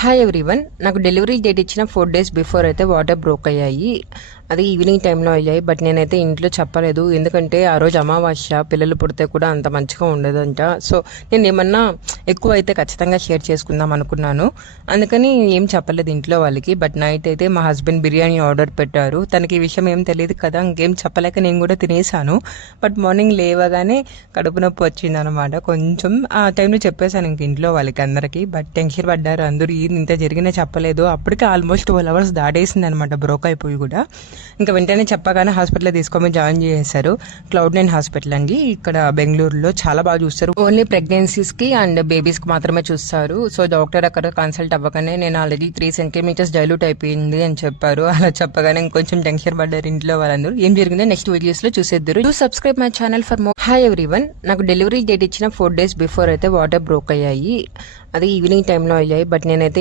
Hi everyone. నాకు delivery date ఇచ్చిన 4 days before అయితే వాటర్ బ్రోక్ అయ్యాయి. అది ఈవినింగ్ టైంలో అయ్యాయి. బట్ నేనైతే ఇంట్లో చెప్పలేదు, ఎందుకంటే ఆ రోజు అమావాస్య, పిల్లలు పుడితే కూడా అంత మంచిగా ఉండదంట. సో నేను ఏమన్నా ఎక్కువ అయితే ఖచ్చితంగా షేర్ చేసుకుందాం అనుకున్నాను. అందుకని ఏం చెప్పలేదు ఇంట్లో వాళ్ళకి. బట్ నైట్ అయితే మా హస్బెండ్ బిర్యానీ ఆర్డర్ పెట్టారు. తనకి ఈ విషయం ఏం తెలియదు కదా, ఇంకేం చెప్పలేక నేను కూడా తినేసాను. బట్ మార్నింగ్ లేవగానే కడుపు నొప్పి వచ్చింది అనమాట. కొంచెం ఆ టైంలో చెప్పేశాను ఇంక ఇంట్లో వాళ్ళకి అందరికీ. బట్ టెన్షన్ పడ్డారు అందరూ, ఇంత జరిగినా చెప్పలేదు. అప్పటికే ఆల్మోస్ట్ 12 hours దాటేసింది అనమాట బ్రోక్ అయిపోయి కూడా. ఇంకా వెంటనే చెప్పగానే హాస్పిటల్లో తీసుకొని జాయిన్ చేశారు. Cloud9 హాస్పిటల్ అండి, ఇక్కడ బెంగళూరులో. చాలా బాగా చూస్తారు. ఓన్లీ ప్రెగ్నెన్సీస్ కి అండ్ బేబీస్ కి మాత్రమే చూస్తారు. సో డాక్టర్ అక్కడ కన్సల్ట్ అవ్వగానే నేను ఆల్రెడీ 3 centimeters డైల్యూట్ అయిపోయింది అని చెప్పారు. అలా చెప్పగానే ఇంకొంచెం టెన్షన్ పడ్డారు ఇంట్లో వాళ్ళందరూ. ఏం జరిగిందో నెక్స్ట్ వీడియోస్ లో చూసేద్దరు. Do subscribe my channel for more. Hi everyone. నాకు డెలివరీ డేట్ ఇచ్చిన 4 days బిఫోర్ అయితే వాటర్ బ్రోక్ అయ్యాయి. అది ఈవినింగ్ టైంలో అయ్యాయి. బట్ నేనైతే